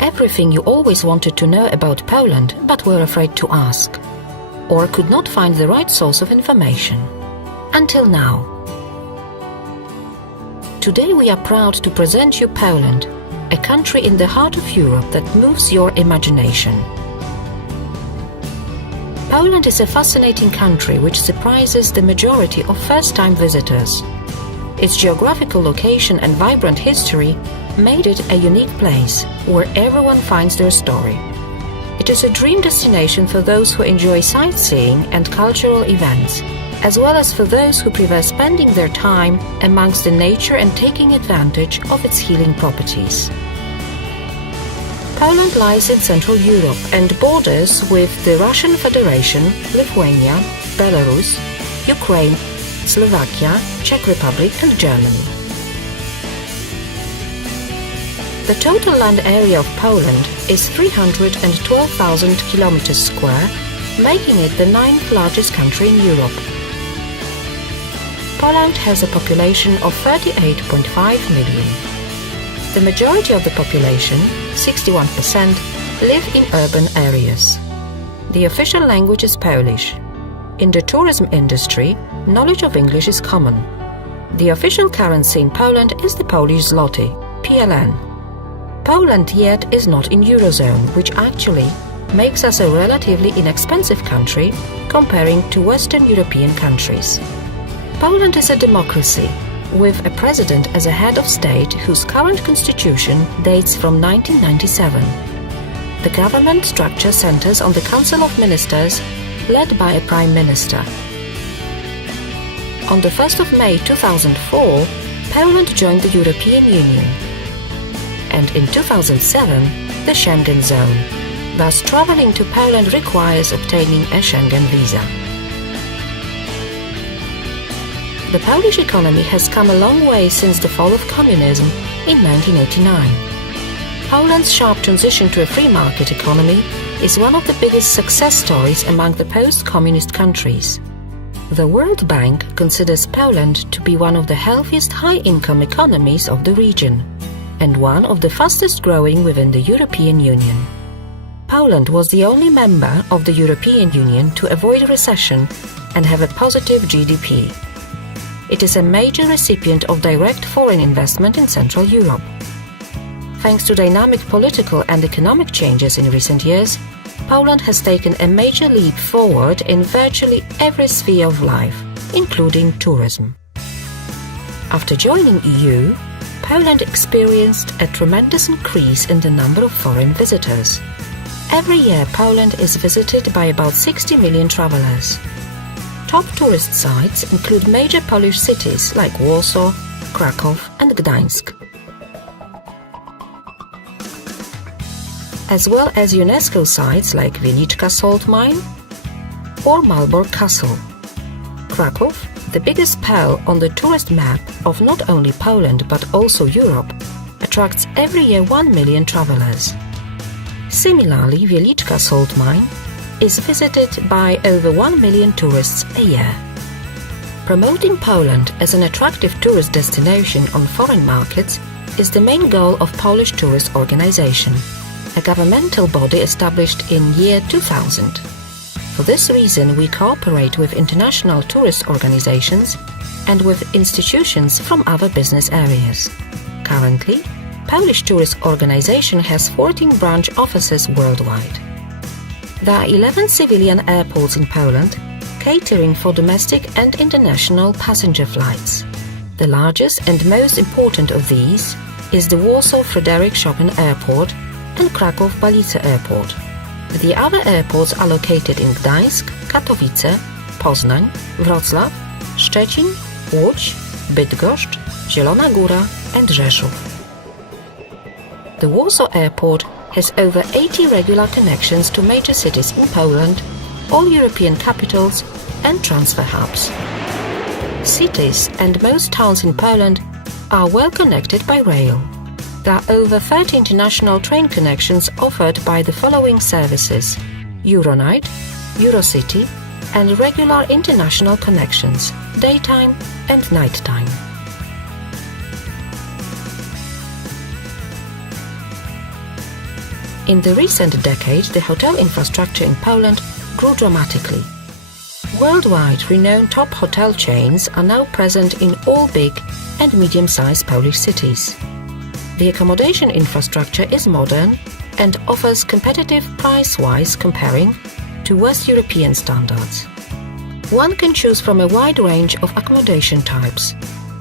Everything you always wanted to know about Poland but were afraid to ask, or could not find the right source of information. Until now. Today we are proud to present you Poland, a country in the heart of Europe that moves your imagination. Poland is a fascinating country which surprises the majority of first-time visitors. Its geographical location and vibrant history made it a unique place where everyone finds their story. It is a dream destination for those who enjoy sightseeing and cultural events, as well as for those who prefer spending their time amongst the nature and taking advantage of its healing properties. Poland lies in Central Europe and borders with the Russian Federation, Lithuania, Belarus, Ukraine, Slovakia, Czech Republic and Germany. The total land area of Poland is 312,000 km square, making it the 9th largest country in Europe. Poland has a population of 38.5 million. The majority of the population, 61%, live in urban areas. The official language is Polish. In the tourism industry, knowledge of English is common. The official currency in Poland is the Polish zloty, PLN. Poland yet is not in Eurozone, which actually makes us a relatively inexpensive country comparing to Western European countries. Poland is a democracy, with a president as a head of state whose current constitution dates from 1997. The government structure centers on the Council of Ministers, led by a Prime Minister. On the 1st of May 2004, Poland joined the European Union, and in 2007, the Schengen zone. Thus, traveling to Poland requires obtaining a Schengen visa. The Polish economy has come a long way since the fall of communism in 1989. Poland's sharp transition to a free market economy is one of the biggest success stories among the post-communist countries. The World Bank considers Poland to be one of the healthiest high-income economies of the region, and one of the fastest-growing within the European Union. Poland was the only member of the European Union to avoid recession and have a positive GDP. It is a major recipient of direct foreign investment in Central Europe. Thanks to dynamic political and economic changes in recent years, Poland has taken a major leap forward in virtually every sphere of life, including tourism. After joining EU, Poland experienced a tremendous increase in the number of foreign visitors. Every year, Poland is visited by about 60 million travelers. Top tourist sites include major Polish cities like Warsaw, Kraków and Gdańsk, as well as UNESCO sites like Wieliczka salt mine or Malbork Castle. Kraków, the biggest pearl on the tourist map of not only Poland but also Europe, attracts every year 1 million travelers. Similarly, Wieliczka salt mine is visited by over 1 million tourists a year. Promoting Poland as an attractive tourist destination on foreign markets is the main goal of Polish Tourist Organization, a governmental body established in year 2000. For this reason, we cooperate with international tourist organizations and with institutions from other business areas. Currently, Polish Tourist Organization has 14 branch offices worldwide. There are 11 civilian airports in Poland, catering for domestic and international passenger flights. The largest and most important of these is the Warsaw Frederick Chopin Airport and Kraków Balice Airport. The other airports are located in Gdańsk, Katowice, Poznań, Wrocław, Szczecin, Łódź, Bydgoszcz, Zielona Góra and Rzeszów. The Warsaw Airport has over 80 regular connections to major cities in Poland, all European capitals and transfer hubs. Cities and most towns in Poland are well connected by rail. There are over 30 international train connections offered by the following services: Euronight, Eurocity and regular international connections, daytime and nighttime. In the recent decade, the hotel infrastructure in Poland grew dramatically. Worldwide renowned top hotel chains are now present in all big and medium-sized Polish cities. The accommodation infrastructure is modern and offers competitive price-wise comparing to West European standards. One can choose from a wide range of accommodation types: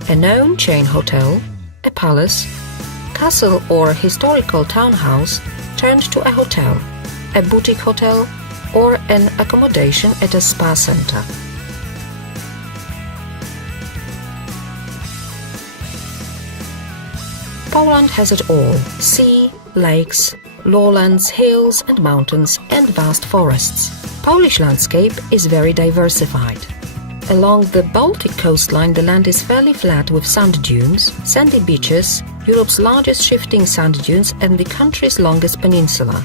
a known chain hotel, a palace, castle or historical townhouse turned to a hotel, a boutique hotel, or an accommodation at a spa center. Poland has it all: sea, lakes, lowlands, hills and mountains, and vast forests. Polish landscape is very diversified. Along the Baltic coastline, the land is fairly flat with sand dunes, sandy beaches, Europe's largest shifting sand dunes, and the country's longest peninsula.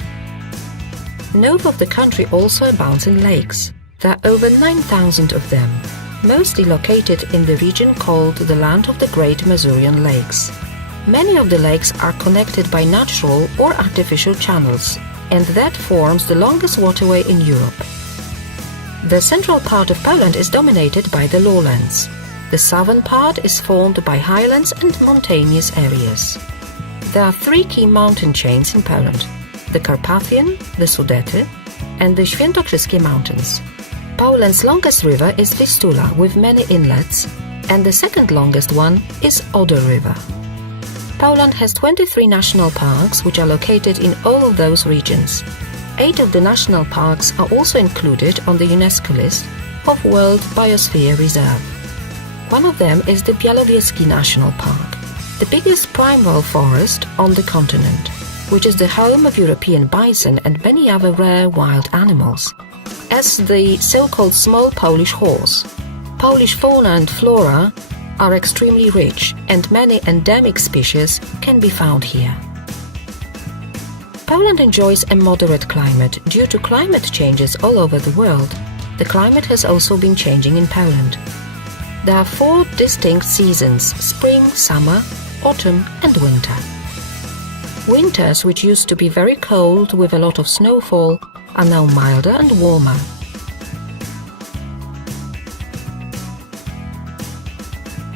North of the country also abounds in lakes. There are over 9,000 of them, mostly located in the region called the Land of the Great Masurian Lakes. Many of the lakes are connected by natural or artificial channels, and that forms the longest waterway in Europe. The central part of Poland is dominated by the lowlands. The southern part is formed by highlands and mountainous areas. There are three key mountain chains in Poland: the Carpathian, the Sudety, and the Świętokrzyskie Mountains. Poland's longest river is Vistula with many inlets, and the second longest one is Oder River. Poland has 23 national parks, which are located in all of those regions. 8 of the national parks are also included on the UNESCO list of World Biosphere Reserve. One of them is the Białowieski National Park, the biggest primeval forest on the continent, which is the home of European bison and many other rare wild animals, as the so-called small Polish horse. Polish fauna and flora are extremely rich, and many endemic species can be found here. Poland enjoys a moderate climate. Due to climate changes all over the world, the climate has also been changing in Poland. There are 4 distinct seasons: spring, summer, autumn and winter. Winters, which used to be very cold with a lot of snowfall, are now milder and warmer.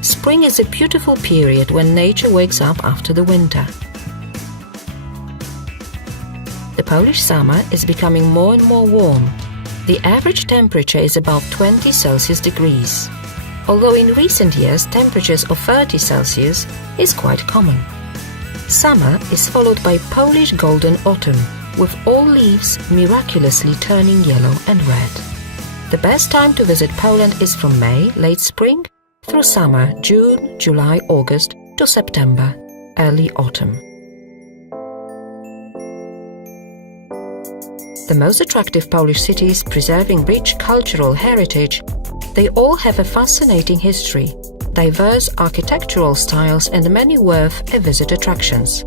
Spring is a beautiful period when nature wakes up after the winter. The Polish summer is becoming more and more warm. The average temperature is about 20 Celsius degrees, although in recent years temperatures of 30 Celsius is quite common. Summer is followed by Polish golden autumn, with all leaves miraculously turning yellow and red. The best time to visit Poland is from May, late spring, through summer, June, July, August, to September, early autumn. The most attractive Polish cities preserving rich cultural heritage, they all have a fascinating history, diverse architectural styles and many worth a visit attractions.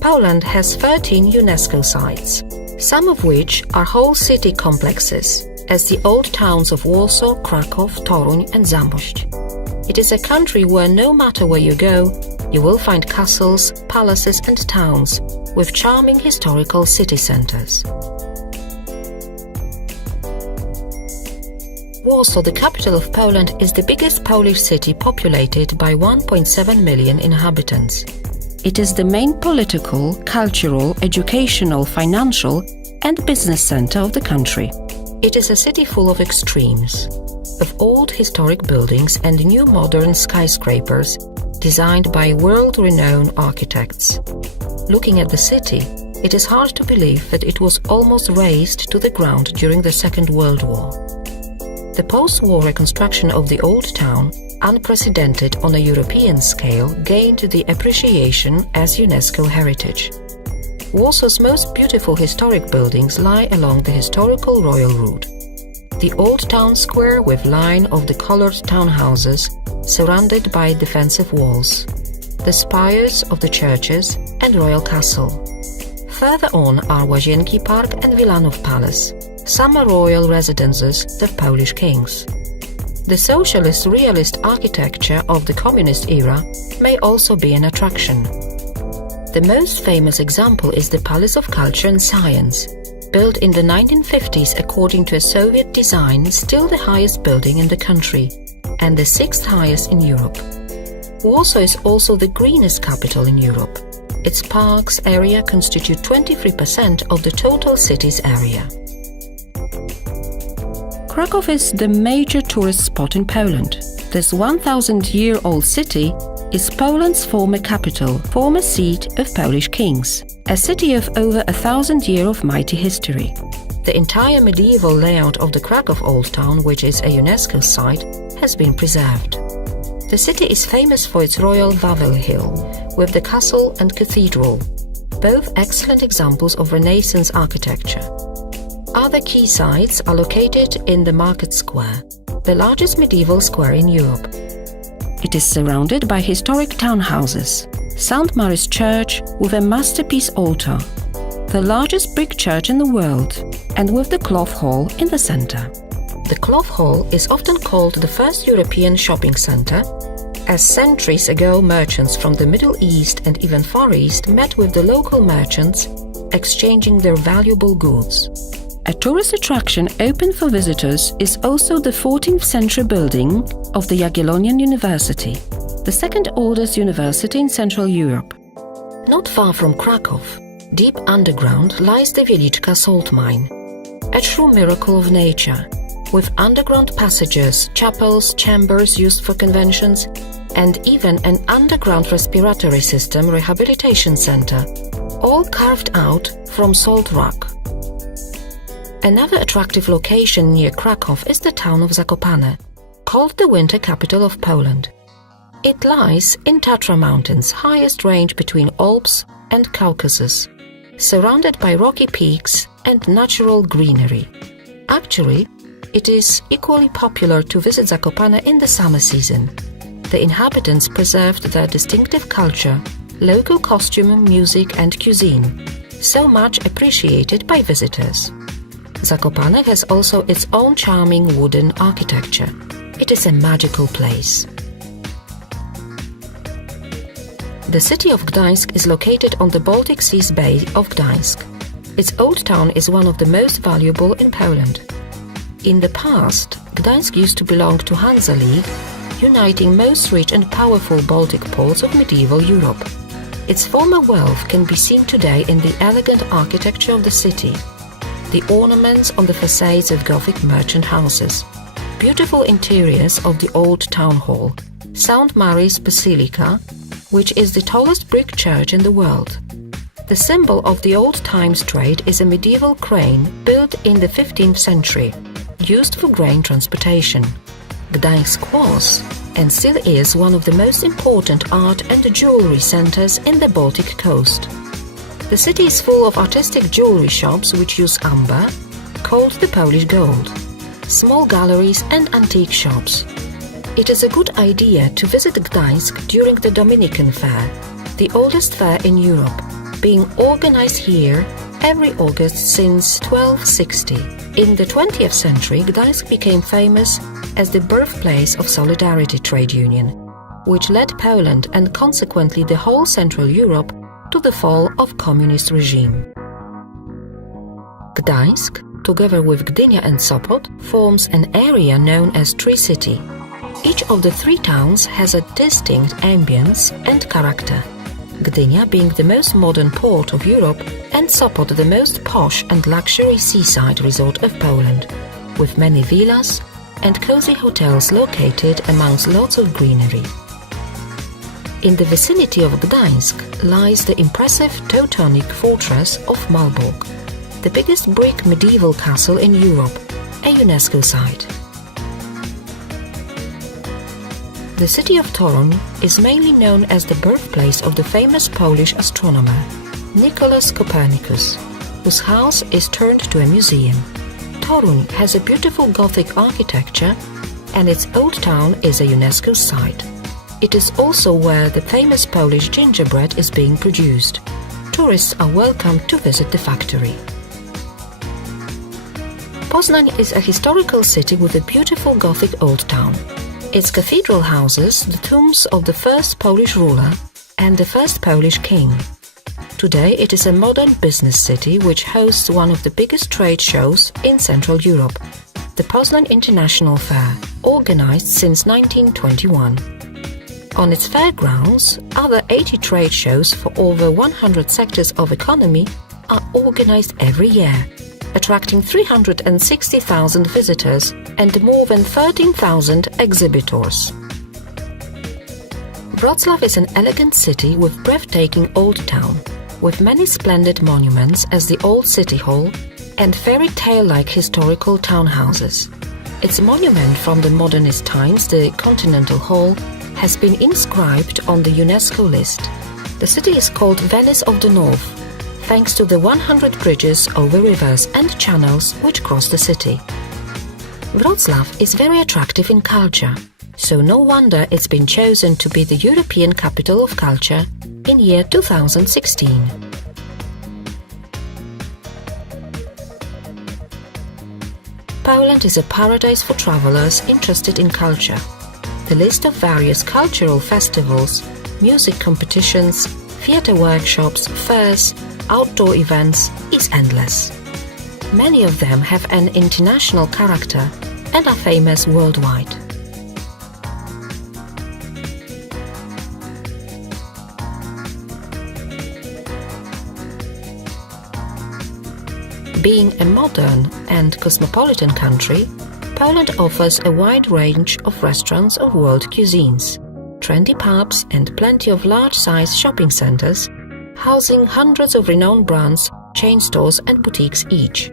Poland has 13 UNESCO sites, some of which are whole city complexes, as the old towns of Warsaw, Kraków, Toruń and Zamość. It is a country where no matter where you go, you will find castles, palaces and towns with charming historical city centers. Warsaw, the capital of Poland, is the biggest Polish city populated by 1.7 million inhabitants. It is the main political, cultural, educational, financial and business center of the country. It is a city full of extremes, of old historic buildings and new modern skyscrapers designed by world-renowned architects. Looking at the city, it is hard to believe that it was almost razed to the ground during the Second World War. The post-war reconstruction of the old town, unprecedented on a European scale, gained the appreciation as UNESCO heritage. Warsaw's most beautiful historic buildings lie along the historical Royal Road. The Old Town Square with line of the colored townhouses surrounded by defensive walls, the spires of the churches and Royal Castle. Further on are Łazienki Park and Wilanów Palace, summer royal residences of Polish kings. The socialist realist architecture of the communist era may also be an attraction. The most famous example is the Palace of Culture and Science, built in the 1950s according to a Soviet design, still the highest building in the country and the 6th highest in Europe. Warsaw is also the greenest capital in Europe. Its parks area constitute 23% of the total city's area. Kraków is the major tourist spot in Poland. This 1,000-year-old city is Poland's former capital, former seat of Polish kings, a city of over 1,000 years of mighty history. The entire medieval layout of the Kraków Old Town, which is a UNESCO site, has been preserved. The city is famous for its royal Wawel Hill, with the castle and cathedral, both excellent examples of Renaissance architecture. Other key sites are located in the Market Square, the largest medieval square in Europe. It is surrounded by historic townhouses, St. Mary's Church with a masterpiece altar, the largest brick church in the world, and with the Cloth Hall in the center. The Cloth Hall is often called the first European shopping center, as centuries ago merchants from the Middle East and even Far East met with the local merchants, exchanging their valuable goods. A tourist attraction open for visitors is also the 14th century building of the Jagiellonian University, the second oldest university in Central Europe. Not far from Kraków, deep underground lies the Wieliczka salt mine, a true miracle of nature, with underground passages, chapels, chambers used for conventions, and even an underground respiratory system rehabilitation center, all carved out from salt rock. Another attractive location near Kraków is the town of Zakopane, called the winter capital of Poland. It lies in Tatra Mountains, highest range between Alps and Caucasus, surrounded by rocky peaks and natural greenery. Actually, it is equally popular to visit Zakopane in the summer season. The inhabitants preserved their distinctive culture, local costume, music and cuisine, so much appreciated by visitors. Zakopane has also its own charming wooden architecture. It is a magical place. The city of Gdańsk is located on the Baltic Sea's Bay of Gdańsk. Its old town is one of the most valuable in Poland. In the past, Gdańsk used to belong to Hansa League, uniting most rich and powerful Baltic ports of medieval Europe. Its former wealth can be seen today in the elegant architecture of the city, the ornaments on the facades of Gothic merchant houses, beautiful interiors of the old town hall, St. Mary's Basilica, which is the tallest brick church in the world. The symbol of the old times trade is a medieval crane built in the 15th century, used for grain transportation. Gdańsk was and still is one of the most important art and jewelry centers in the Baltic coast. The city is full of artistic jewelry shops which use amber, called the Polish gold, small galleries and antique shops. It is a good idea to visit Gdańsk during the Dominican Fair, the oldest fair in Europe, being organized here every August since 1260. In the 20th century, Gdańsk became famous as the birthplace of Solidarity trade union, which led Poland and consequently the whole Central Europe to the fall of communist regime. Gdańsk, together with Gdynia and Sopot, forms an area known as Tri-City. Each of the three towns has a distinct ambience and character. Gdynia being the most modern port of Europe and Sopot the most posh and luxury seaside resort of Poland, with many villas and cozy hotels located amongst lots of greenery. In the vicinity of Gdańsk lies the impressive Teutonic fortress of Malbork, the biggest brick medieval castle in Europe, a UNESCO site. The city of Toruń is mainly known as the birthplace of the famous Polish astronomer, Nicholas Copernicus, whose house is turned to a museum. Toruń has a beautiful Gothic architecture and its old town is a UNESCO site. It is also where the famous Polish gingerbread is being produced. Tourists are welcome to visit the factory. Poznań is a historical city with a beautiful Gothic old town. Its cathedral houses the tombs of the first Polish ruler and the first Polish king. Today it is a modern business city which hosts one of the biggest trade shows in Central Europe, the Poznan International Fair, organized since 1921. On its fairgrounds, other 80 trade shows for over 100 sectors of economy are organized every year, attracting 360,000 visitors and more than 13,000 exhibitors. Wrocław is an elegant city with breathtaking old town, with many splendid monuments as the Old City Hall and fairy tale-like historical townhouses. Its monument from the modernist times, the Continental Hall, has been inscribed on the UNESCO list. The city is called Venice of the North, thanks to the 100 bridges over rivers and channels which cross the city. Wrocław is very attractive in culture, so no wonder it's been chosen to be the European Capital of Culture in year 2016. Poland is a paradise for travelers interested in culture. The list of various cultural festivals, music competitions, theatre workshops, fairs, outdoor events is endless. Many of them have an international character and are famous worldwide. Being a modern and cosmopolitan country, Poland offers a wide range of restaurants of world cuisines, trendy pubs and plenty of large-size shopping centers, housing hundreds of renowned brands, chain stores and boutiques each,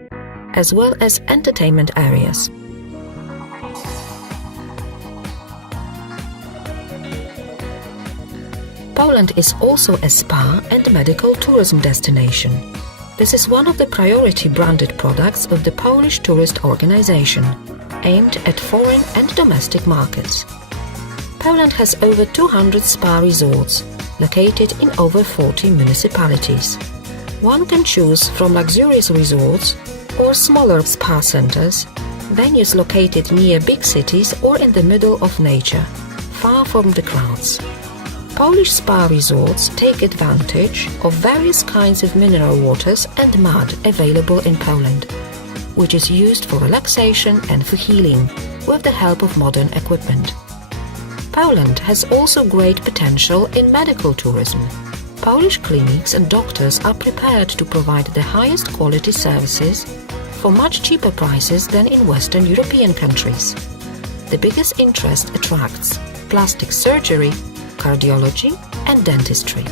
as well as entertainment areas. Poland is also a spa and medical tourism destination. This is one of the priority branded products of the Polish Tourist Organization, aimed at foreign and domestic markets. Poland has over 200 spa resorts, located in over 40 municipalities. One can choose from luxurious resorts or smaller spa centers, venues located near big cities or in the middle of nature, far from the crowds. Polish spa resorts take advantage of various kinds of mineral waters and mud available in Poland, which is used for relaxation and for healing with the help of modern equipment. Poland has also great potential in medical tourism. Polish clinics and doctors are prepared to provide the highest quality services for much cheaper prices than in Western European countries. The biggest interest attracts plastic surgery, cardiology and dentistry.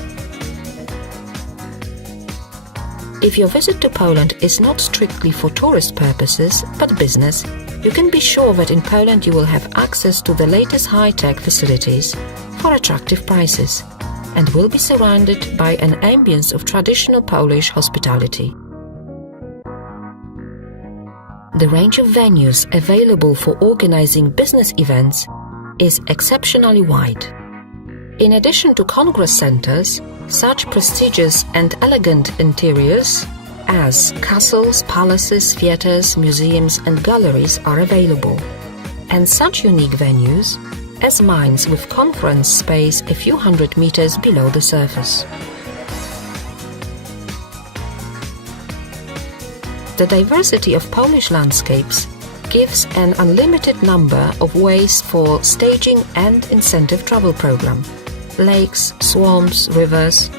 If your visit to Poland is not strictly for tourist purposes but business, you can be sure that in Poland you will have access to the latest high-tech facilities for attractive prices and will be surrounded by an ambience of traditional Polish hospitality. The range of venues available for organizing business events is exceptionally wide. In addition to congress centers, such prestigious and elegant interiors as castles, palaces, theaters, museums and galleries are available, and such unique venues as mines with conference space a few hundred meters below the surface. The diversity of Polish landscapes gives an unlimited number of ways for staging and incentive travel program. Lakes, swamps, rivers,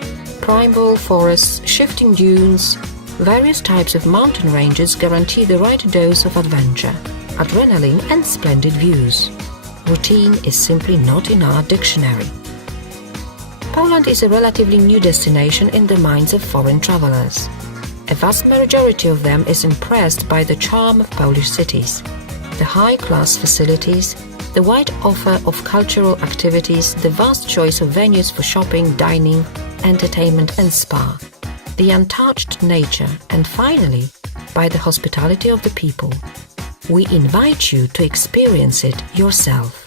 primeval forests, shifting dunes, various types of mountain ranges guarantee the right dose of adventure, adrenaline and splendid views. Routine is simply not in our dictionary. Poland is a relatively new destination in the minds of foreign travelers. A vast majority of them is impressed by the charm of Polish cities, the high-class facilities, the wide offer of cultural activities, the vast choice of venues for shopping, dining, entertainment and spa, the untouched nature, and finally, by the hospitality of the people. We invite you to experience it yourself.